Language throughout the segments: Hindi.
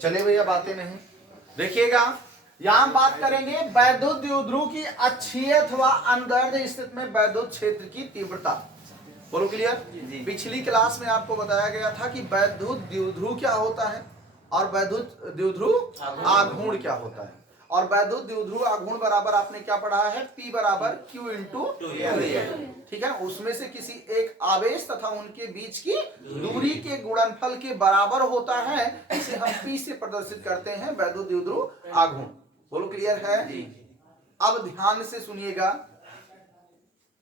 चले भैया बातें नहीं, देखिएगा यहां बात करेंगे वैद्युत द्विध्रुव की अक्षीय अथवा अनुदैर्ध्य स्थिति में वैद्युत क्षेत्र की तीव्रता। बोलो क्लियर। पिछली क्लास में आपको बताया गया था कि वैद्युत द्विध्रुव क्या होता है और वैद्युत द्विध्रुव आघूर्ण क्या होता है, और वैद्युत द्विध्रुव आघूर्ण बराबर आपने क्या पढ़ा है, P बराबर Q इंटू, ठीक है। उसमें से किसी एक आवेश तथा उनके बीच की दूरी के गुणनफल के बराबर होता है, इसे हम P से प्रदर्शित करते हैं वैद्युत द्विध्रुव आघूर्ण। बोलो क्लियर है। अब ध्यान से सुनिएगा,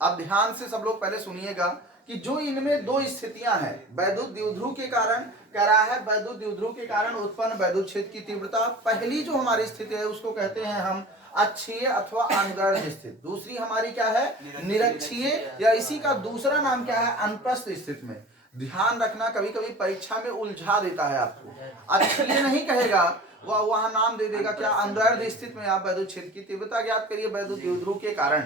अब ध्यान से सब लोग पहले सुनिएगा कि जो इनमें दो स्थितियां हैं, वैद्युत द्विध्रुव के कारण कह रहा है, वैद्युत द्विध्रुव के कारण उत्पन्न वैद्युत क्षेत्र की तीव्रता, पहली जो हमारी स्थिति है उसको कहते हैं हम अक्षीय अथवा अनुदैर्ध्य स्थिति। दूसरी हमारी क्या है, निरक्षीय, या इसी का दूसरा नाम क्या है, अनुप्रस्थ स्थिति में। ध्यान रखना, कभी कभी परीक्षा में उलझा देता है आपको, अक्षीय नहीं कहेगा वह, वहां नाम दे देगा क्या, अनुदैर्ध्य स्थिति में आप वैद्युत क्षेत्र की तीव्रता ज्ञात करिए वैद्युत द्विध्रुव के कारण।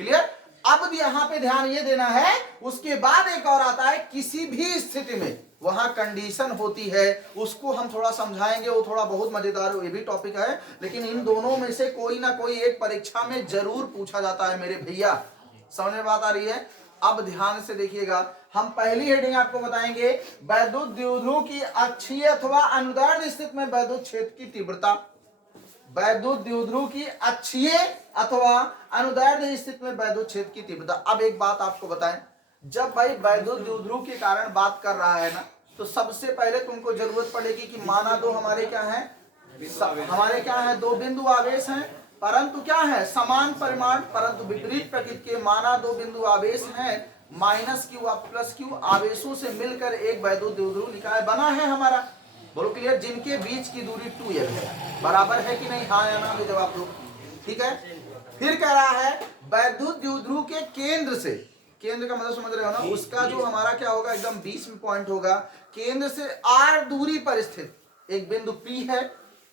क्लियर। अब यहां पे ध्यान ये देना है, उसके बाद एक और आता है, किसी भी स्थिति में वहां कंडीशन होती है, उसको हम थोड़ा समझाएंगे, वो थोड़ा बहुत मजेदार ये भी टॉपिक है, लेकिन इन दोनों में से कोई ना कोई एक परीक्षा में जरूर पूछा जाता है मेरे भैया। समझ में बात आ रही है। अब ध्यान से देखिएगा, हम पहली हेडिंग आपको बताएंगे वैद्युत द्विध्रुव की अक्षीय अथवा अनुदैर्ध्य स्थिति में वैद्युत क्षेत्र की तीव्रता। वैद्युत द्विध्रुव की अक्षीय अथवा अनुदैर्ध्य स्थिति में वैद्युत क्षेत्र की तीव्रता। अब एक बात आपको बताएं, जब भाई वैद्युत द्विध्रुव के कारण बात कर रहा है ना, तो सबसे पहले तुमको जरूरत पड़ेगी कि माना दो हमारे क्या है, हमारे क्या है, दो बिंदु आवेश हैं, परंतु क्या है, समान परिमाण परंतु विपरीत प्रकृति के। माना दो बिंदु आवेश हैं, माइनस क्यू और प्लस क्यू आवेशों से मिलकर एक वैद्युत द्विध्रुव निकाय बना है हमारा। बोलो क्लियर। जिनके बीच की दूरी 2l है, बराबर है कि नहीं, हाँ या ना में जवाब दो। ठीक है। फिर कह रहा है वैद्युत द्विध्रुव के केंद्र से, केंद्र का मतलब समझ रहे हो ना, उसका जो हमारा क्या होगा, एकदम बीच में पॉइंट होगा, केंद्र से r दूरी पर स्थित एक बिंदु P है,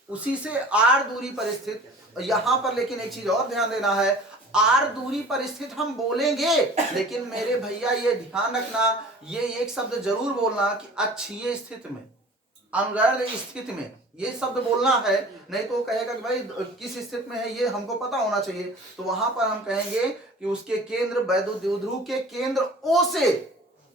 उसी से r दूरी पर स्थित। यहां पर लेकिन एक चीज और ध्यान देना है, r दूरी पर स्थित हम बोलेंगे, लेकिन मेरे भैया ये ध्यान रखना, ये एक शब्द जरूर बोलना कि अक्षीय स्थिति में, अनुदैर्ध्य स्थिति में, ये शब्द बोलना है, नहीं तो कहेगा कि भाई किस स्थिति में है, ये हमको पता होना चाहिए। तो वहां पर हम कहेंगे कि उसके केंद्र, वैद्युत द्विध्रुव के केंद्र O से,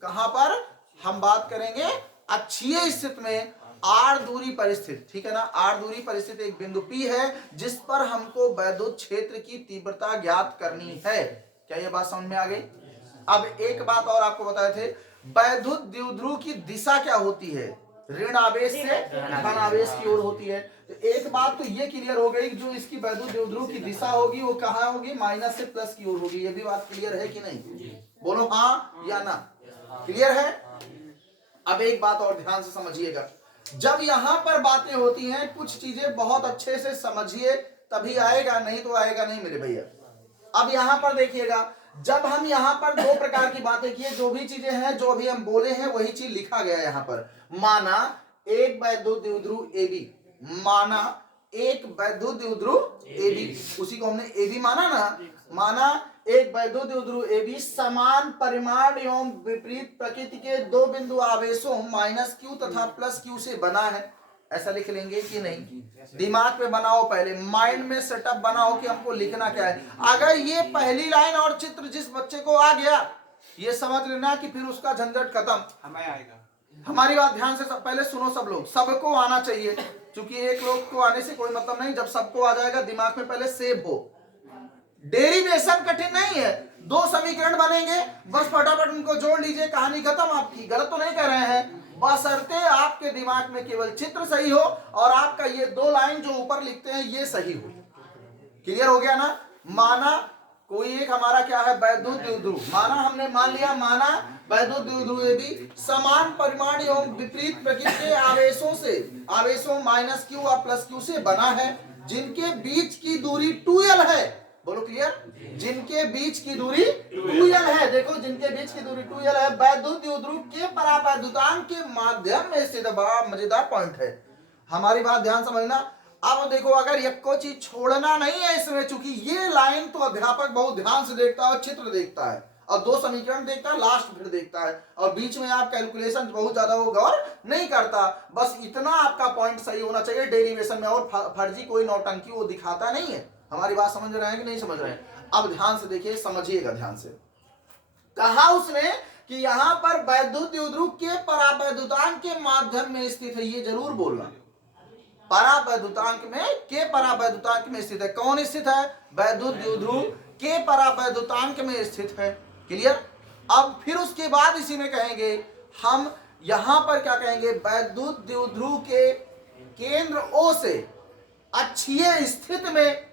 कहां पर हम बात करेंगे, अक्षीय स्थिति में r दूरी पर स्थित, ठीक है ना, r दूरी पर स्थित एक बिंदु P है, जिस पर हमको वैद्युत क्षेत्र की तीव्रता ज्ञात करनी है। क्या ये बात समझ में आ गई। अब एक बात और आपको बताए थे, वैद्युत द्विध्रुव की दिशा क्या होती है, ऋण आवेश से धन आवेश की ओर होती है। तो एक बात तो ये क्लियर हो गई, जो इसकी वैद्युत द्विध्रुव की दिशा होगी वो कहाँ होगी, माइनस से प्लस की ओर होगी। ये भी बात क्लियर है कि नहीं, बोलो हाँ या ना, क्लियर है। अब एक बात और ध्यान से समझिएगा, जब यहां पर बातें होती हैं, कुछ चीजें बहुत अच्छे से समझिए, तभी आएगा, नहीं तो आएगा नहीं मेरे भैया। अब यहां पर देखिएगा, जब हम यहां पर दो प्रकार की बातें किए, जो भी चीजें हैं, जो अभी हम बोले हैं, वही चीज लिखा गया है यहां पर। माना एक वैद्युत द्विध्रुव AB, माना एक वैद्युत द्विध्रुव AB, उसी को हमने AB माना ना, माना एक वैद्युत द्विध्रुव AB समान परिमाण एवं विपरीत प्रकृति के दो बिंदु आवेशों माइनस Q तथा प्लस Q से बना है। ऐसा लिख लेंगे कि नहीं, दिमाग पे बनाओ, पहले माइंड में सेटअप बनाओ कि हमको लिखना क्या है। अगर ये पहली लाइन और चित्र जिस बच्चे को आ गया, ये समझ लेना कि फिर उसका झंझट खत्म, हमें आएगा। हमारी बात ध्यान से पहले सुनो सब लोग, सबको आना चाहिए, क्योंकि एक लोग को आने से कोई मतलब नहीं, जब सबको आ जाएगा दिमाग में पहले सेव हो। डेरिवेशन कठिन नहीं है, दो समीकरण बनेंगे, बस फटाफट उनको जोड़ लीजिए, कहानी खत्म आपकी। गलत तो नहीं कर रहे हैं, बशर्ते आपके दिमाग में केवल चित्र सही हो और आपका ये दो लाइन जो ऊपर लिखते हैं ये सही हो। क्लियर हो गया ना। माना कोई एक हमारा क्या है, वैद्युत द्विध्रुव, माना हमने मान लिया, माना वैद्युत द्विध्रुव भी समान परिमाण एवं विपरीत प्रकृति के आवेशों से, आवेशों माइनस Q और प्लस Q से बना है, जिनके बीच की दूरी 2l है। बोलो क्लियर। जिनके बीच की दूरी 2l है, देखो जिनके बीच की दूरी 2l है, वैद्युत द्विध्रुव के परावैद्युतांक के माध्यम में स्थित। बड़ा मजेदार पॉइंट है, हमारी बात ध्यान समझना। अब देखो, अगर यक्को चीज छोड़ना नहीं है इसमें, चूंकि ये लाइन तो अध्यापक बहुत ध्यान से देखता है और चित्र देखता है, और 2 समीकरण देखता है, लास्ट फिर देखता है, और बीच में आप कैलकुलेशन बहुत ज्यादा वो गौर नहीं करता। बस इतना आपका पॉइंट सही होना चाहिए डेरिवेशन में, और फर्जी कोई नौटंकी वो दिखाता नहीं है। हमारी बात समझ रहे हैं कि नहीं समझ रहे हैं? अब ध्यान से देखिए, समझिएगा ध्यान से। कहा उसने कि यहां पर वैद्युत द्विध्रुव के परावैद्युतांक के माध्यम में स्थित है, ये जरूर बोलना। परावैद्युतांक में, के परावैद्युतांक में स्थित है। कौन स्थित है? वैद्युत द्विध्रुव के परावैद्युतांक में स्थित है। क्लियर? अब फिर उसके बाद इसी में कहेंगे हम, यहां पर क्या कहेंगे? वैद्युत द्विध्रुव के केंद्र O से अक्षीय स्थिति में,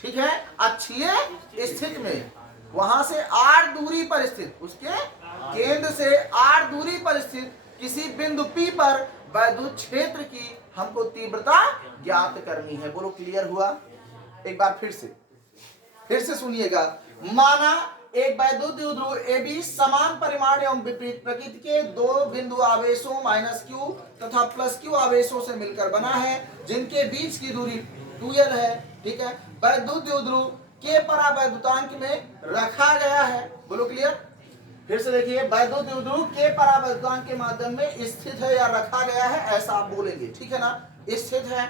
ठीक है, अक्षीय स्थिति में, वहां से r दूरी पर स्थित, उसके केंद्र से r दूरी पर स्थित किसी बिंदु P पर वैद्युत क्षेत्र की हमको तीव्रता ज्ञात करनी है। बोलो क्लियर हुआ? एक बार फिर से सुनिएगा। माना एक वैद्युत द्विध्रुव AB समान परिमाण एवं विपरीत प्रकृति के 2 बिंदु आवेशों -q तथा +q आवेशों से मिलकर बना है, जिनके बीच की दूरी 2l है। ठीक है, वैद्युत द्विध्रुव के परावैद्युतांक में रखा गया है। बोलो क्लियर? फिर से देखिए, वैद्युत द्विध्रुव के परावैद्युतांक के माध्यम में स्थित है या रखा गया है, ऐसा आप बोलेंगे। ठीक है ना? स्थित है,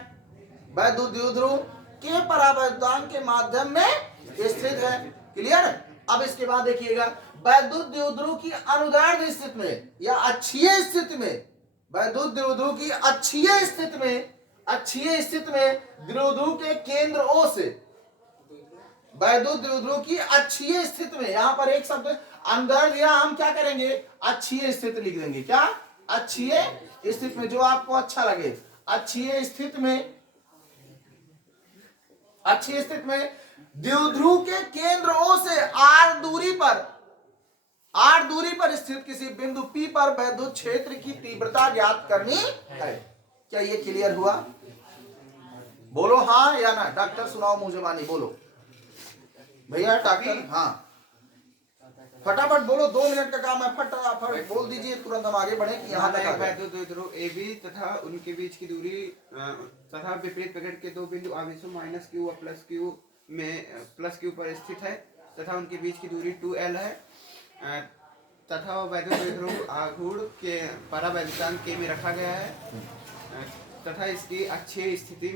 वैद्युत द्विध्रुव के परावैद्युतांक के माध्यम में स्थित है। क्लियर? अब इसके बाद देखिएगा, वैद्युत द्विध्रुव की अनुदैर्ध्य स्थिति में या अक्षीय स्थिति में, वैद्युत द्विध्रुव की अक्षीय स्थिति में द्विध्रुव के केंद्र O से, वैद्युत द्विध्रुव की अक्षीय स्थिति में, यहां पर एक शब्द अंदर या हम क्या करेंगे? अक्षीय स्थिति लिख देंगे। क्या? अक्षीय स्थिति में, जो आपको अच्छा लगे। अक्षीय स्थिति में द्विध्रुव के केंद्र O से r दूरी पर स्थित किसी बिंदु P पर वैद्युत क्षेत्र की तीव्रता ज्ञात करनी है। क्या ये क्लियर हुआ? बोलो हाँ या ना। डॉक्टर सुनाओ मुझे बानी, बोलो भैया डॉक्टर। हाँ फटाफट बोलो, 2 मिनट का काम है, फटाफट बोल दीजिए, तुरंत हम आगे बढ़े कि यहाँ तक। वैद्युत द्विध्रुव AB तथा उनके बीच की दूरी तथा विपरीत प्रकृति के 2 बिंदु आवेशों -q और +q पर स्थित है तथा उनके बीच की दूरी 2l है, तथा वैद्युत द्विध्रुव आघूर्ण के परावैद्युतांक K में रखा गया है, तथा इसकी अक्षीय स्थिति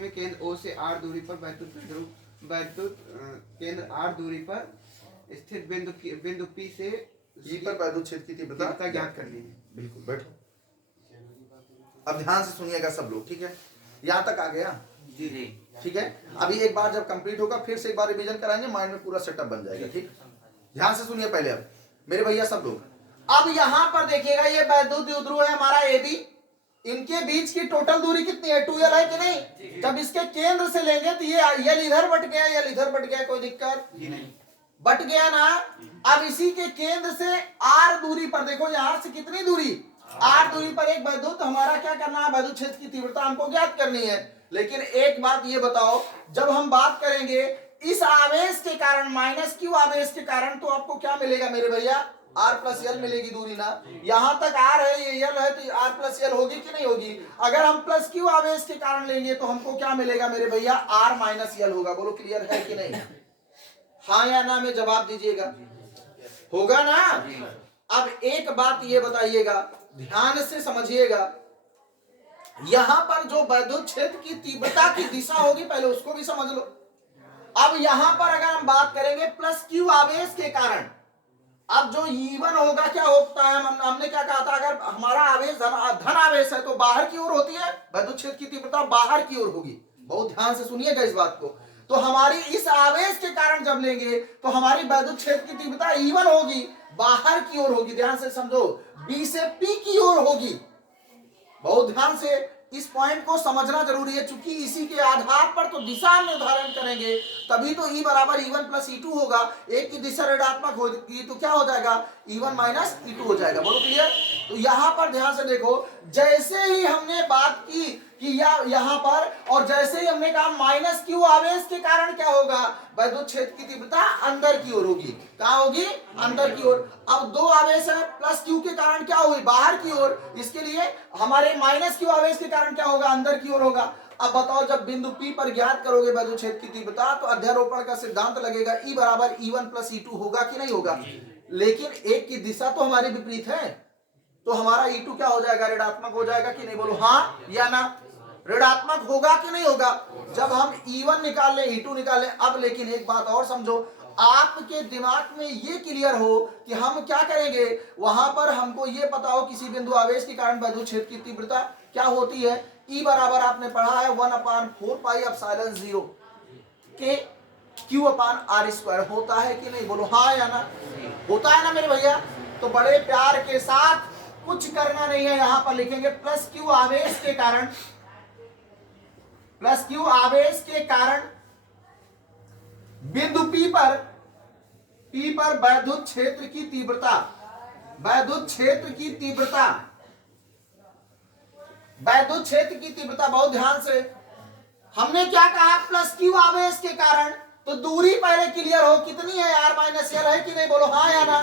में केंद्र O से r दूरी पर वैद्युत केंद्र r दूरी पर स्थित बिंदु P से P पर वैद्युत क्षेत्र की तीव्रता ज्ञात करनी है। बिल्कुल, बैठो। अब ध्यान से सुनिएगा सब लोग, ठीक है? यहाँ तक आ गया? जी। ठीक है, अभी एक बार जब कंप्लीट होगा फिर से एक बार रिवीजन कराएंगे, माइंड में पूरा सेटअप बन जाएगा। ठीक, ध्यान से सुनिए पहले अब मेरे भैया सब लोग। अब यहाँ पर देखिएगा, ये वैद्युत द्विध्रुव है हमारा AB, इनके बीच की टोटल दूरी कितनी है? 2l है कि नहीं? जब इसके केंद्र से लेंगे तो ये l इधर बट गया, l इधर बट गया, कोई दिक्कत नहीं, बट गया ना। अब इसी के केंद्र से r दूरी पर देखो, यहां से कितनी दूरी? r दूरी पर एक वैद्युत हमारा क्या करना है? वैद्युत क्षेत्र की तीव्रता हमको ज्ञात करनी है। लेकिन एक बात ये बताओ, जब हम बात करेंगे इस आवेश के कारण, -q आवेश के कारण, तो आपको क्या मिलेगा मेरे भैया? r+l मिलेगी दूरी ना। यहां तक r है, ये l है, तो r+l होगी कि नहीं होगी? अगर हम +q आवेश के कारण लेंगे तो हमको क्या मिलेगा मेरे भैया? r-l होगा। बोलो क्लियर है कि नहीं? हाँ या ना में जवाब दीजिएगा, होगा ना? अब एक बात ये बताइएगा, ध्यान से समझिएगा, यहां पर जो वैद्युत क्षेत्र की तीव्रता की दिशा होगी, पहले उसको भी समझ लो। अब यहां पर अगर हम बात करेंगे +q आवेश के कारण, अब जो E1 होगा, क्या होता है? हमने क्या कहा था? अगर हमारा आवेश धन आवेश है तो बाहर की ओर होती है, वैद्युत क्षेत्र की तीव्रता बाहर की ओर होगी। बहुत ध्यान से सुनिएगा इस बात को। तो हमारी इस आवेश के कारण जब लेंगे तो हमारी वैद्युत क्षेत्र की तीव्रता E1 होगी, बाहर की ओर होगी। ध्यान से समझो, B से P की ओर होगी। बहुत ध्यान से इस पॉइंट को समझना जरूरी है, क्योंकि इसी के आधार पर तो दिशा निर्धारण करेंगे, तभी तो E बराबर E1 + E2 होगा। एक की दिशा ऋणात्मक होगी तो क्या हो जाएगा? E1 - E2 हो जाएगा। बोलो क्लियर? तो यहां पर ध्यान से देखो, जैसे ही हमने बात की कि यहां पर, और जैसे ही हमने कहा -q आवेश के कारण क्या होगा? वैद्युत क्षेत्र की तीव्रता अंदर की ओर होगी। कहां होगी? अंदर की ओर। अब 2 आवेश है, +q के कारण क्या होगी? बाहर की ओर। इसके लिए हमारे -q आवेश के कारण क्या होगा? अंदर की ओर होगा। अब बताओ, जब बिंदु P पर ज्ञात करोगे वैद्युत क्षेत्र की तीव्रता तो अध्यारोपण का सिद्धांत लगेगा, E बराबर E1 प्लस E2 होगा कि नहीं होगा? लेकिन एक की दिशा तो हमारी विपरीत है, तो हमारा E2 क्या हो जाएगा? ऋणात्मक हो जाएगा कि नहीं? बोलो हाँ या ना। ऋणात्मक होगा कि नहीं होगा? जब हम E1 निकाल लें, E2 निकाल लें। अब लेकिन एक बात और समझो, आपके दिमाग में ये क्लियर हो कि हम क्या करेंगे, वहां पर हमको ये पता हो किसी बिंदु आवेश के कारण वैद्युत क्षेत्र की तीव्रता क्या होती है। E बराबर आपने पढ़ा है 1/4 पाई एप्सिलॉन 0 के Q/r² होता है कि नहीं? बोलो हाँ या ना। होता है ना मेरे भैया। तो बड़े प्यार के साथ कुछ करना नहीं है, यहां पर लिखेंगे प्लस Q आवेश के कारण, प्लस Q आवेश के कारण बिंदु P पर वैद्युत क्षेत्र की तीव्रता, वैद्युत क्षेत्र की तीव्रता, वैद्युत क्षेत्र की तीव्रता, बहुत ध्यान से। हमने क्या कहा? प्लस Q आवेश के कारण, तो दूरी पहले क्लियर हो कितनी है? R माइनस L है कि नहीं? बोलो हाँ या ना।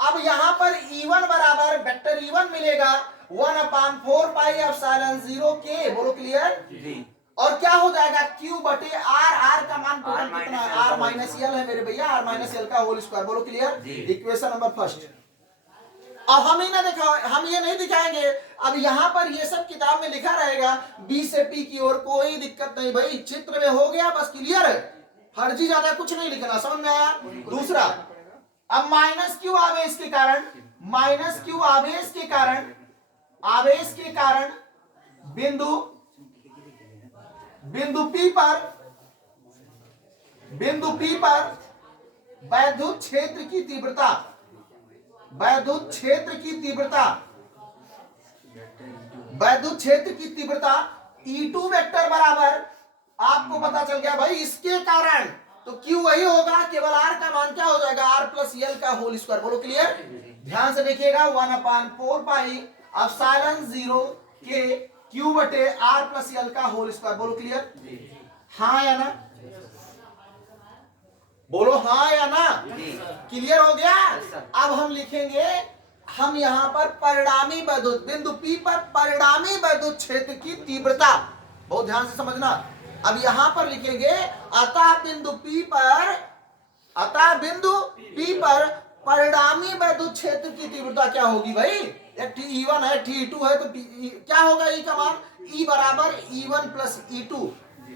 अब यहां पर E1 बराबर वेक्टर E1 मिलेगा 1/4 पाई एप्सिलॉन 0 के, बोलो क्लियर। और क्या हो जाएगा? Q बटे R, R का मान टोटल कितना है? R माइनस L है मेरे भैया, R माइनस L का होल स्क्वायर, बोलो क्लियर। Equation number first. अब हम ही ना दिखा, हम ये नहीं दिखाएंगे। अब यहां पर ये सब किताब में लिखा रहेगा B से P की ओर, कोई दिक्कत नहीं भाई, चित्र में हो गया बस, क्लियर है। फर्जी ज्यादा कुछ नहीं लिखना, समझ में आया? दूसरा, अब माइनस Q आवेश के कारण, माइनस Q आवेश के कारण, आवेश के कारण बिंदु P पर, बिंदु P पर वैद्युत क्षेत्र की तीव्रता, वैद्युत क्षेत्र की तीव्रता, वैद्युत क्षेत्र की तीव्रता E2 वेक्टर बराबर, आपको पता चल गया भाई इसके कारण, तो Q वही होगा, केवल R का मान क्या हो जाएगा? R प्लस L का होल स्क्वायर, बोलो क्लियर। ध्यान से देखिएगा, 1/4 पाई एप्सिलॉन 0 के Q बटे R प्लस L का होल स्क्वायर, बोलो क्लियर। हाँ या ना? बोलो हाँ या ना। क्लियर हो गया। अब हम लिखेंगे, हम यहां पर परिणामी वैद्युत, बिंदु P पर परिणामी वैद्युत क्षेत्र की तीव्रता, बहुत ध्यान से समझना। अब यहां पर लिखेंगे अतः बिंदु P पर, अतः बिंदु P पर परिणामी वैद्युत क्षेत्र की तीव्रता क्या होगी भाई? एक E1 है, E2 है, तो क्या होगा? E का मान E बराबर E1 प्लस E2।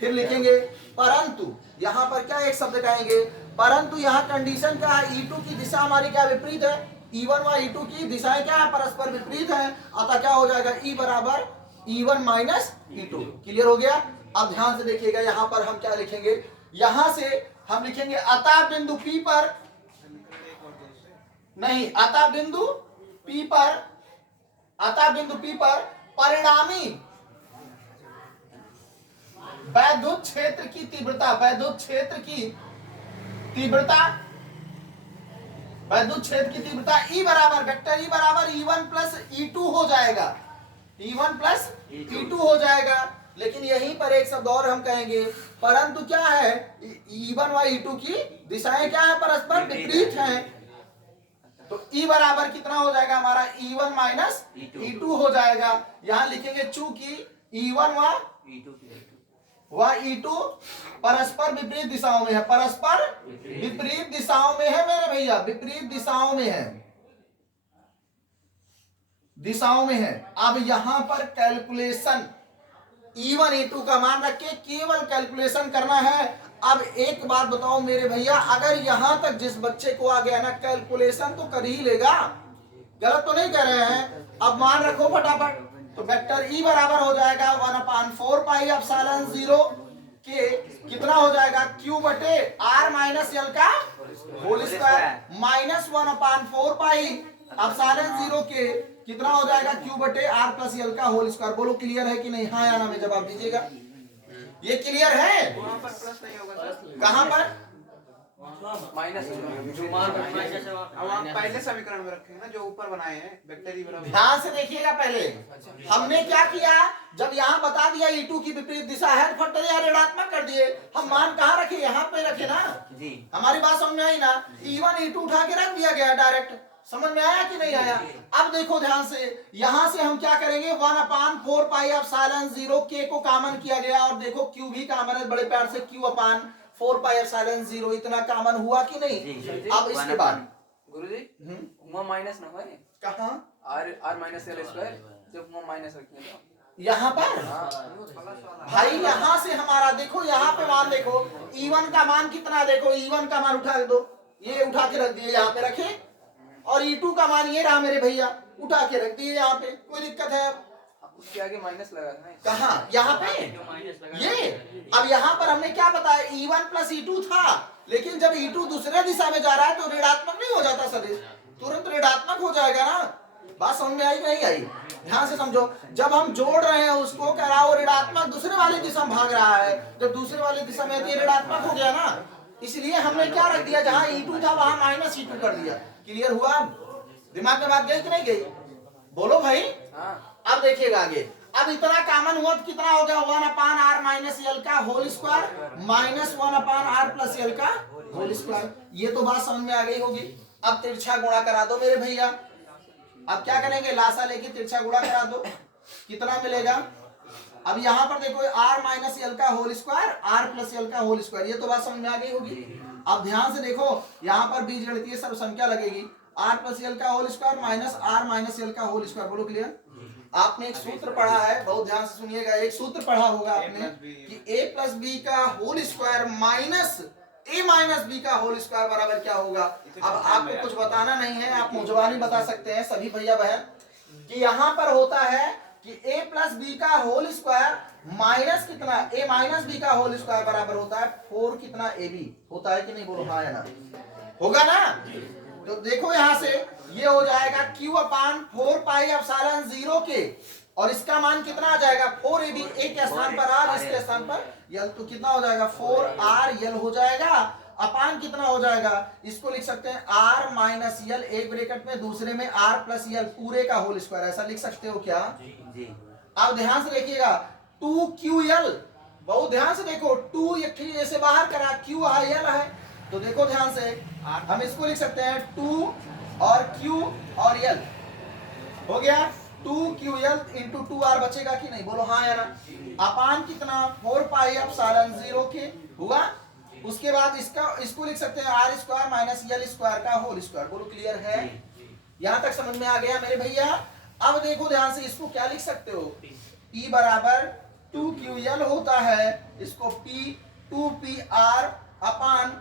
फिर लिखेंगे परंतु, यहां पर क्या एक शब्द कहेंगे, परंतु यहां कंडीशन क्या है? E2 की दिशा हमारी क्या विपरीत है? E1 व E2 की दिशाएं क्या है? परस्पर विपरीत है। अतः क्या हो जाएगा? E बराबर E1 माइनस E2। क्लियर हो गया। अब ध्यान से देखिएगा, यहां पर हम क्या लिखेंगे? यहां से हम लिखेंगे अतः बिंदु P पर, नहीं, अतः बिंदु P पर, अतः बिंदु P पर परिणामी वैद्युत क्षेत्र की तीव्रता, वैद्युत क्षेत्र की तीव्रता, वैद्युत क्षेत्र की तीव्रता E बराबर, वेक्टर E बराबर E1 प्लस E2 हो जाएगा, E1 प्लस E2 हो जाएगा। लेकिन यहीं पर एक शब्द और हम कहेंगे, परंतु क्या है? E1 व E2 की दिशाएं क्या है? परस्पर विपरीत हैं। तो E बराबर कितना हो जाएगा हमारा? E1 माइनस E2 हो जाएगा। यहां लिखेंगे चूंकि E1 व E2 परस्पर विपरीत दिशाओं में है, परस्पर विपरीत दिशाओं में है मेरे भैया, विपरीत दिशाओं में है, दिशाओं में है। अब यहां पर कैलकुलेशन E1 E2 का मान रख के केवल कैलकुलेशन करना है। अब एक बात बताओ मेरे भैया, अगर यहां तक जिस बच्चे को आ गया ना, कैलकुलेशन तो कर ही लेगा, गलत तो नहीं कर रहे हैं। अब मान रखो फटाफट, तो वेक्टर E बराबर हो जाएगा 1/4 पाई एप्सिलॉन 0 के कितना हो जाएगा? Q बटे R माइनस L का whole square minus 1/4 pi epsilon 0 के कितना हो जाएगा? Q बटे R प्लस L का होल स्क्वायर। बोलो क्लियर है कि नहीं? हाँ या ना में जवाब दीजिएगा। ये क्लियर है? वहां पर प्लस नहीं होगा सर। कहां पर? माइनस अब आप पहले समीकरण में रखेंगे ना, जो ऊपर बनाए हैं, वेक्टर E बराबर। ध्यान से देखिएगा, पहले हमने क्या किया, जब यहाँ बता दिया E2 की विपरीत दिशा है, तो फट या ऋणात्मक कर दिए। हम मान कहाँ रखे? यहाँ पे रखे ना। हमारी बात समझ में आई ना? E1 E2 उठा के रख दिया गया डायरेक्ट, समझ में आया कि नहीं आया? अब देखो ध्यान से, यहां से हम क्या करेंगे, 1/4 पाई एप्सिलॉन 0 के को कॉमन किया गया और देखो क्यू भी कॉमन है, बड़े प्यार से Q/4 पाई एप्सिलॉन 0 इतना कॉमन हुआ कि नहीं? अब इसके बाद गुरुजी उमा माइनस ना होए कहां r माइनस l स्क्वायर जब उमा माइनस रखेंगे तो यहाँ पर भाई, यहाँ से हमारा देखो, यहाँ पे मान देखो, E1 का मान कितना, देखो E1 का मान उठा दो, ये उठा के रख दिए यहाँ पे रखे, और E2 का मान ये रहा मेरे भैया, उठा के रख दिए यहाँ पे, कोई दिक्कत है? उसके आगे माइनस लगा है कहाँ? यहाँ पे ये, अब यहाँ पर हमने क्या बताया, E1 प्लस E2 था, लेकिन जब E2 दूसरे दिशा में जा रहा है तो ऋणात्मक नहीं हो जाता सदिश, तुरंत ऋणात्मक हो जाएगा ना। बात समझ में आई नहीं आई? ध्यान से समझो, जब हम जोड़ रहे हैं उसको, कह रहा वो ऋणात्मक दूसरे वाली दिशा में भाग रहा है, जब दूसरे वाली दिशा में तो ऋणात्मक हो गया ना, इसलिए हमने क्या रख दिया, जहां E2 था वहां माइनस E2 कर दिया। क्लियर हुआ? दिमाग में बात गई कि नहीं गई? बोलो भाई। अब देखिएगा आगे, अब इतना कॉमन हुआ तो कितना हो गया, 1/r माइनस l का whole square minus 1/r plus l का होल स्क्वायर। ये तो बात समझ में आ गई होगी। अब तिरछा गुणा करा दो मेरे भैया। अब क्या करेंगे, लासा लेके तिरछा गुणा करा दो, कितना मिलेगा? अब यहाँ पर देखो r माइनस l का whole square r plus l का होल स्क्वायर, ये तो बात समझ में आ गई होगी। अब ध्यान से देखो, यहाँ पर बीजगणितीय सर्व संख्या लगेगी, r प्लस l का whole square minus r minus l का होल स्क्वायर। बोलो क्लियर? आपने एक सूत्र पढ़ा है, बहुत ध्यान से सुनिएगा, एक सूत्र पढ़ा होगा आपने कि a प्लस बी का whole square minus a minus B का होल स्क्वायर बराबर क्या होगा। अब आपको कुछ बताना नहीं है, आप मुझवानी बता सकते हैं सभी भैया बहन, कि यहाँ पर होता है कि a प्लस बी का होल स्क्वायर माइनस कितना, a माइनस बी का होल स्क्वायर बराबर होता है 4 कितना ab होता है कि नहीं? बोलो हाँ या ना? होगा ना? तो देखो यहाँ से ये हो जाएगा Q/4 पाई एप्सिलॉन 0 के, और इसका मान कितना आ जाएगा, 4ab, एक के स्थान पर r, इसके स्थान पर l, तो कितना हो जाएगा 4rl हो जाएगा, अपान कितना हो जाएगा, इसको लिख सकते हैं r माइनस यल, एक ब्रैकेट में, दूसरे में r प्लस यल पूरे का होल स्क्वायर, ऐसा लिख सकते हो क्या? जी। अब ध्यान से देखिएगा, 2ql, बहुत ध्यान से देखो, 2 एक जैसे बाहर करा, q है l है, तो देखो ध्यान से, हम इसको लिख सकते हैं 2 और q और l, हो गया 2ql इंटू 2r बचेगा कि नहीं? बोलो हाँ या ना? अपान कितना, 4 पाई एप्सिलॉन 0 के हुआ। उसके बाद इसको लिख सकते हैं r स्क्वायर माइनस यल स्क्वायर का होल स्क्वायर। बोलो क्लियर है? यहां तक समझ में आ गया मेरे भैया? अब देखो ध्यान से, इसको क्या लिख सकते हो, p बराबर 2ql होता है, इसको p 2pr अपान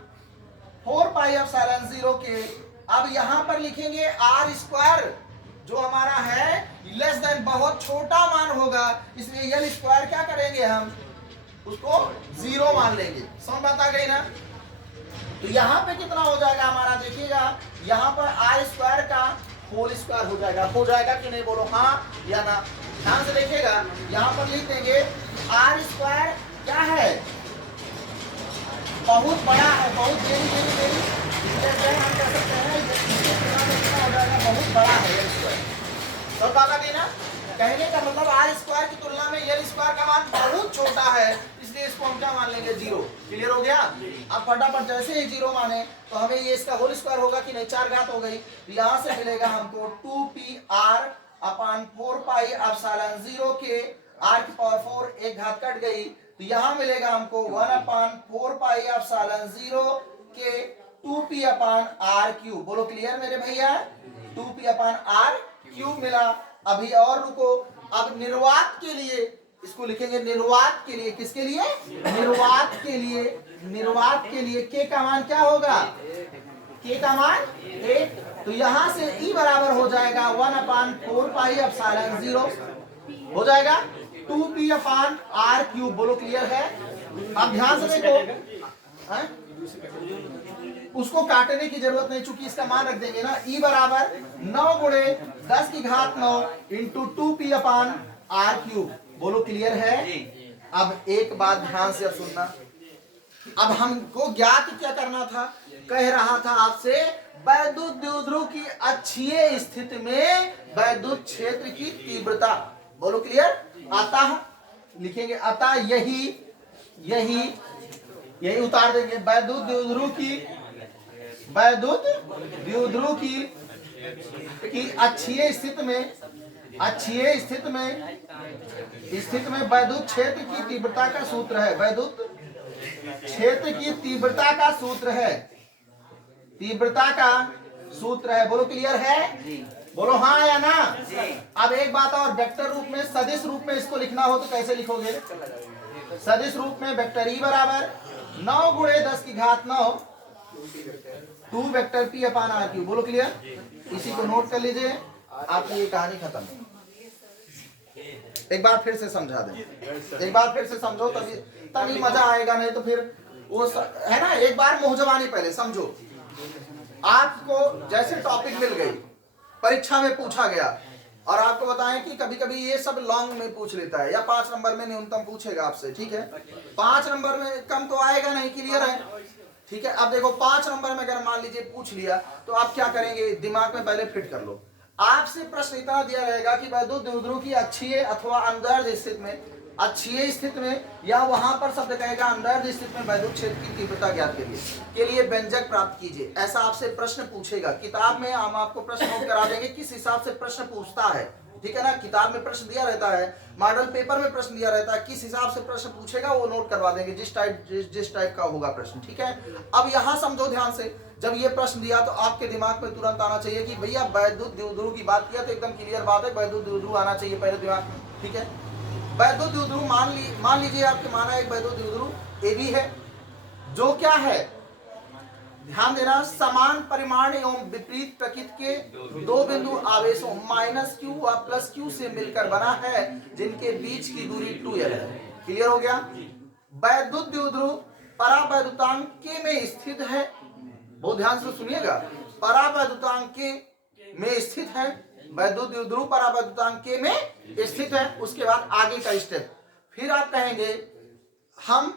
4 पाई एप्सिलॉन 0 के। अब यहां पर लिखेंगे r स्क्वायर, जो हमारा है लेस देन, बहुत छोटा मान होगा, इसलिए यल स्क्वायर क्या करेंगे, हम उसको 0 मान लेंगे। समझ बात आ गई ना? तो यहाँ पे कितना हो जाएगा हमारा, देखिएगा, यहाँ पर r स्क्वायर का होल स्क्वायर हो जाएगा कि नहीं? बोलो हाँ या ना? ध्यान से देखिएगा, यहाँ पर लिख देंगे r स्क्वायर क्या है, बहुत बड़ा है, बहुत हम कह सकते हैं कितना हो जाएगा, बहुत बड़ा है यल स्क्वायर। तो बात गई ना? कहने का मतलब r स्क्वायर की तुलना में यल स्क्वायर का मान बहुत छोटा है, इसलिए इसको हम क्या मान लेंगे, 0। क्लियर हो गया? अब फटाफट जैसे ही 0 माने तो हमें ये इसका होल स्क्वायर होगा कि नहीं, 4 घात हो गई, यहाँ से मिलेगा हमको 2pr अपान 4 पाई एप्सिलॉन 0 के, r की पावर 4 एक घात कट गई, तो यहाँ मिलेगा हमको 1/4 पाई एप्सिलॉन 0 के 2p अपान r क्यूब। बोलो क्लियर मेरे भैया? 2p अपान r क्यूब मिला। अभी और रुको, अब निर्वात के लिए इसको लिखेंगे, निर्वात के लिए, किसके लिए? निर्वात के लिए, निर्वात के लिए k का मान क्या होगा, k का मान 1, तो यहां से e बराबर हो जाएगा 1/4 पाई एप्सिलॉन 0 हो जाएगा 2p अपान r क्यूब। बोलो क्लियर है? अब ध्यान से देखो, उसको काटने की जरूरत नहीं, चूंकि इसका मान रख देंगे ना, e बराबर 9 गुणे 10 की घात 9 इंटू 2p अपान r क्यूब। बोलो क्लियर है? अब एक बात ध्यान से अब सुनना, अब हमको ज्ञात क्या करना था, कह रहा था आपसे वैद्युत द्विध्रुव की अक्षीय स्थिति में वैद्युत क्षेत्र की तीव्रता। बोलो क्लियर? अतः लिखेंगे, अतः यही उतार देंगे, वैद्युत द्विध्रुव की कि अक्षीय स्थिति में वैद्युत क्षेत्र की तीव्रता का सूत्र है। वैद्युत क्षेत्र की तीव्रता का सूत्र है। तीव्रता का सूत्र है। बोलो क्लियर है? बोलो हाँ या ना? अब एक बात और, वेक्टर रूप में, सदिश रूप में इसको लिखना हो तो कैसे लिखोगे? सदिश रूप में वेक्टर ई बराबर 9 गुणे 10 की घात 9 2 vector P upon R Q. बोलो क्लियर? इसी को नोट कर लीजिए, आपकी ये कहानी खत्म। एक बार फिर से समझा दें, एक बार फिर से समझो, तभी मजा आएगा, नहीं तो फिर वो है ना। एक बार मुंह जबानी पहले समझो। आपको जैसे टॉपिक मिल गई, परीक्षा में पूछा गया, और आपको बताएं कि कभी कभी ये सब लॉन्ग में पूछ लेता है, या 5 नंबर में न्यूनतम पूछेगा आपसे, ठीक है? 5 नंबर में कम तो आएगा नहीं, क्लियर है? ठीक है। अब देखो 5 नंबर में अगर मान लीजिए पूछ लिया तो आप क्या करेंगे? दिमाग में पहले फिट कर लो। आपसे प्रश्न इतना दिया रहेगा कि वैद्युत द्विध्रुव की अक्षीय अथवा अंदर स्थिति में, अक्षीय स्थिति में या वहां पर शब्द कहेगा अंदर स्थिति में वैद्युत क्षेत्र की तीव्रता ज्ञात के लिए व्यंजक प्राप्त कीजिए। ऐसा आपसे प्रश्न पूछेगा। किताब में हम आपको प्रश्न नोट करा देंगे किस हिसाब से प्रश्न पूछता है, ठीक है ना? किताब में प्रश्न दिया रहता है, मॉडल पेपर में प्रश्न दिया रहता है, किस हिसाब से प्रश्न पूछेगा वो नोट करवा देंगे, जिस टाइप का होगा प्रश्न, ठीक है? अब यहाँ समझो ध्यान से, जब ये प्रश्न दिया तो आपके दिमाग में तुरंत आना चाहिए कि भैया वैद्युत द्विध्रुव की बात किया तो एकदम क्लियर बात है, वैद्युत द्विध्रुव आना चाहिए पहले दिमाग में, ठीक है? वैद्युत द्विध्रुव मान लीजिए आपके माना एक वैद्युत द्विध्रुव AB है, जो क्या है, ध्यान देना, समान परिमाण एवं विपरीत प्रकृति के 2 बिंदु आवेशों -q और +q से मिलकर बना है, जिनके बीच की दूरी 2l है। क्लियर हो गया? वैद्युत द्विध्रुव परावैद्युतांक K में स्थित है। बहुत ध्यान से सुनिएगा, परावैद्युतांक K में स्थित है। वैद्युत द्विध्रुव परावैद्युतांक K में स्थित है। उसके बाद आगे का स्टेप, फिर आप कहेंगे, हम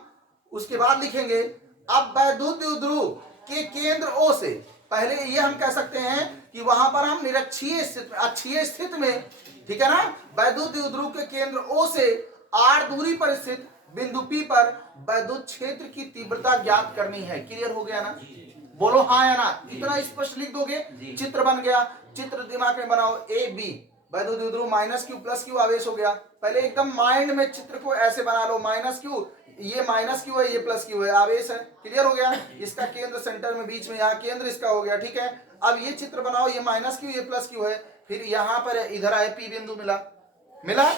उसके बाद लिखेंगे, अब वैद्युत द्विध्रुव के केंद्र O से, पहले ये हम कह सकते हैं कि वहां पर हम निरक्षीय स्थिति, अक्षीय स्थिति में, ठीक है ना, वैद्युत द्विध्रुव के केंद्र O से r दूरी पर स्थित बिंदु P पर वैद्युत क्षेत्र की तीव्रता ज्ञात करनी है। क्लियर हो गया ना? बोलो हाँ या ना? इतना स्पष्ट लिख दोगे, चित्र बन गया। चित्र दिमाग में बनाओ, AB वैद्युत द्विध्रुव -q +q आवेश हो गया। पहले एकदम माइंड में चित्र को ऐसे बना लो, -q, ये -q है, ये +q है, आवेश है। क्लियर हो गया? इसका केंद्र सेंटर में बीच में, यहाँ केंद्र इसका हो गया, ठीक है? अब ये चित्र बनाओ, ये -q ये +q है, फिर यहाँ पर इधर आए P बिंदु मिला।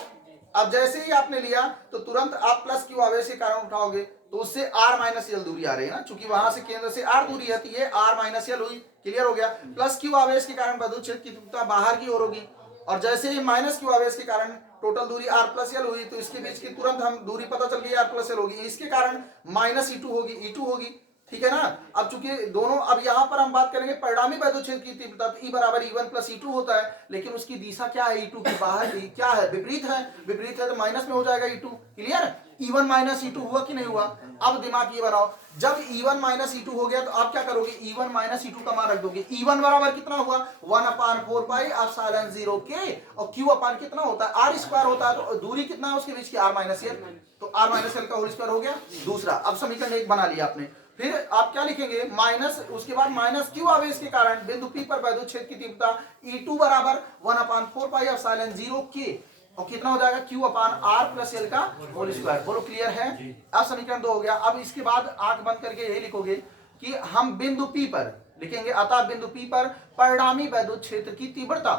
अब जैसे ही आपने लिया तो तुरंत आप +q आवेश के कारण उठाओगे तो उससे r -l दूरी आ रही है ना, चूंकि वहां से केंद्र से r दूरी है तो ये r -l हुई। क्लियर हो गया? +q आवेश के कारण वैद्युत क्षेत्र की तीव्रता बाहर की ओर होगी, और जैसे ही -q आवेश के कारण टोटल दूरी r +l हुई तो इसके बीच की तुरंत हम दूरी पता चल गई, r +l होगी। इसके कारण -e2 होगी, ठीक है ना? अब चूंकि दोनों, अब यहाँ पर हम बात करेंगे परिणामी वैद्युत क्षेत्र की तीव्रता, तो E बराबर E1 + E2 होता है, लेकिन उसकी दिशा क्या है? E2 की बाहर क्या है? विपरीत है तो माइनस में हो जाएगा E2। क्लियर? E1 - E2 हुआ कि नहीं हुआ? अब दिमाग ये बनाओ, जब E1 - E2 हो गया तो आप क्या करोगे? E1 - E2 का मान रख दोगे। E1 बराबर कितना हुआ? 1/4 पाई एप्सिलॉन 0 K, और Q अपान कितना होता है? r² होता है, तो दूरी कितना है उसके बीच की? r - l, तो r - l का होल स्क्वायर हो गया दूसरा। अब समीकरण 1 बना लिया आपने। फिर आप क्या लिखेंगे? माइनस, उसके बाद -q आवेश के कारण बिंदु P पर वैद्युत क्षेत्र की तीव्रता E2 बराबर 1/4 पाई एप्सिलॉन 0 K, और कितना हो जाएगा? Q अपान r + l का होल स्क्वायर। बोलो क्लियर है? अब समीकरण 2 हो गया। अब इसके बाद आंख बंद करके यही लिखोगे कि हम बिंदु P पर लिखेंगे, अतः बिंदु P पर परिणामी वैद्युत क्षेत्र की तीव्रता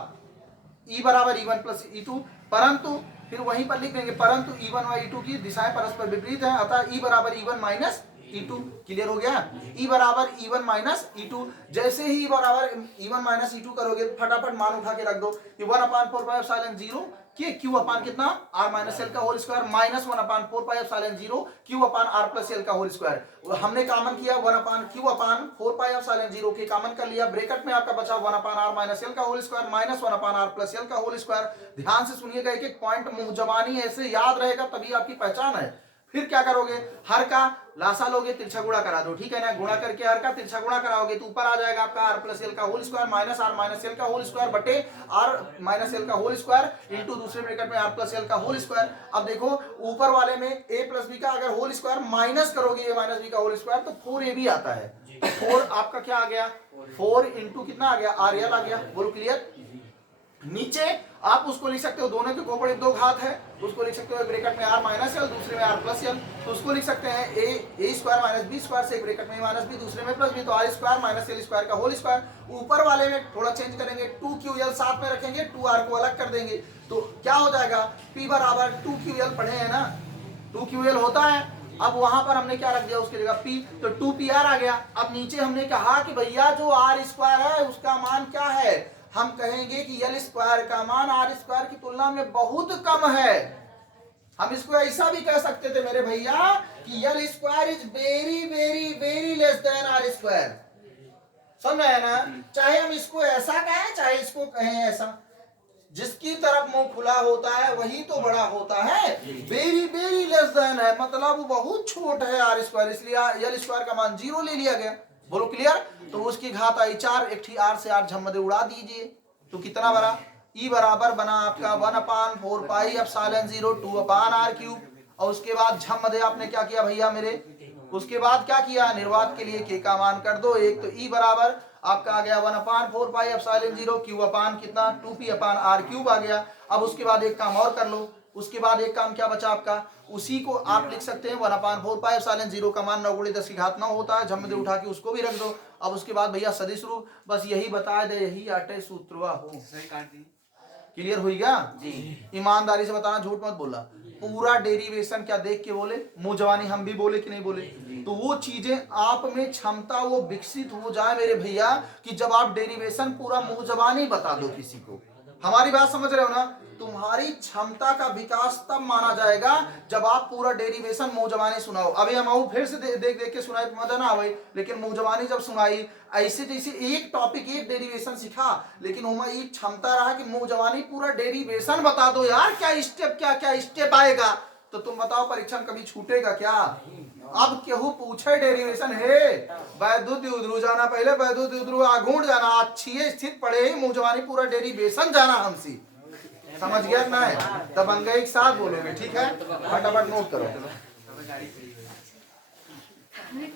E बराबर E1 + E2, परंतु फिर वहीं पर लिख देंगे, परंतु E1 व E2 की दिशाएं परस्पर विपरीत हैं, अतः E बराबर E1 - E2। क्लियर हो गया? E बराबर E1 - E2। जैसे ही E बराबर E1 - E2 करोगे फटाफट मान उठा के रख दो कि 1/4 पाई एप्सिलॉन 0 के Q अपान कितना? r - l का whole square, minus 1/4 pi epsilon 0 Q upon r + l का होल स्क्वायर। हमने कॉमन किया 1/Q अपान 4 पाई एप्सिलॉन 0 के कॉमन कर लिया, ब्रैकेट में आपका बचा 1/r - l का whole square minus 1/r + l का होल स्क्वायर। ध्यान से सुनिएगा, एक एक पॉइंट मुंह जबानी ऐसे याद रहेगा तभी आपकी पहचान है। फिर क्या करोगे? हर का लासा लोगे, तिरछा गुणा करा दो, ठीक है ना? गुणा करके हर का तिरछा गुणा कराओगे तो ऊपर आ जाएगा आपका r + l का whole square minus r - l का होल स्क्वायर बटे r - l का होल स्क्वायर इंटू दूसरे ब्रैकेट में r + l का होल स्क्वायर। अब देखो ऊपर वाले में a + b का अगर होल स्क्वायर माइनस करोगे a - b का होल स्क्वायर तो 4ab आता है। 4 आपका क्या आ गया? 4 इंटू कितना आ गया, आर आ गया। बोलो क्लियर। नीचे आप उसको लिख सकते हो, दोनों के कोपड़े दो घात है, उसको लिख सकते हो ब्रैकेट में आर माइनस एल, दूसरे में आर प्लस एल। तो उसको लिख सकते हैं A square minus B square से ब्रैकेट में माइनस बी, दूसरे में प्लस बी, तो R square minus L square का होल स्क्वायर। ऊपर वाले में थोड़ा चेंज करेंगे, 2ql साथ में रखेंगे, 2r को अलग कर देंगे, तो क्या हो जाएगा, p बराबर 2ql पढ़े हैं ना, 2ql होता है। अब वहां पर हमने क्या रख दिया उसकी जगह p, तो 2pr आ गया। अब नीचे हमने कहा कि भैया जो r स्क्वायर है उसका मान क्या है, हम कहेंगे कि यल स्क्वायर का मान आर स्क्वायर की तुलना में बहुत कम है। हम इसको ऐसा भी कह सकते थे मेरे भैया कि L square is very very very less than R square. समझ रहे हैं ना, चाहे हम इसको ऐसा कहें चाहे इसको कहें ऐसा, जिसकी तरफ मुंह खुला होता है वही तो बड़ा होता है। वेरी वेरी लेस देन है मतलब वो बहुत छोट है आर स्क्वायर, इसलिए यल स्क्वायर का मान 0 ले लिया गया। बोलो क्लियर। तो उसकी घात आई 4, एक ठीक आर से आर झम्मदे उड़ा दीजिए, तो कितना बना, ई बराबर बना आपका 1/4 पाई एप्सिलॉन 0 2/r क्यूब। और उसके बाद झम्मदे आपने क्या किया भैया मेरे, उसके बाद क्या किया, निर्वात के लिए के का मान कर दो एक, तो ई बराबर आपका आ गया 1/4 पाई एप्सिलॉन 0 क्यूब अपान कितना 2p/r क्यूब आ गया। अब उसके बाद एक काम और कर लो, उसके बाद एक काम क्या बचा आपका, उसी को आप लिख सकते हैं 1/4 पाई एप्सिलॉन 0 का मान 9 × 10 की घात 9 होता है, झम्मदे उठा के उसको भी रख दो। अब उसके बाद भैया सदिश रूप, बस यही बता दे, यही आटे सूत्रवा हो। क्लियर हुई गया जी। ईमानदारी से बताना, झूठ मत बोला। पूरा डेरिवेशन क्या देख के बोले, मुंह जवानी हम भी बोले कि नहीं बोले, तो वो चीजें आप में क्षमता वो विकसित हो जाए मेरे भैया कि जब आप डेरिवेशन पूरा मुंह जवानी बता दो किसी को। हमारी बात समझ रहे हो ना, तुम्हारी क्षमता का विकास तब माना जाएगा जब आप पूरा डेरिवेशन मुंह जवानी सुनाओ। अभी हम फिर से देख देख के सुनाए मजा ना आवे, लेकिन मुंह जवानी जब सुनाई ऐसे जैसे एक टॉपिक एक डेरिवेशन सीखा, लेकिन हमारी एक क्षमता रहा कि मुंह जवानी पूरा डेरिवेशन बता दो यार, क्या स्टेप आएगा, तो तुम बताओ परीक्षण कभी छूटेगा क्या। अब केहू पूछे डेरिवेशन है, वैद्युत उद्रू जाना, पहले वैद्युत उद्रू आघूर्ण जाना, अच्छी स्थित पड़े ही मुंह जवानी पूरा डेरिवेशन जाना हमसे। समझ गया ना है, दबंगे एक साथ बोलोगे, ठीक है, फटाफट नोट करो।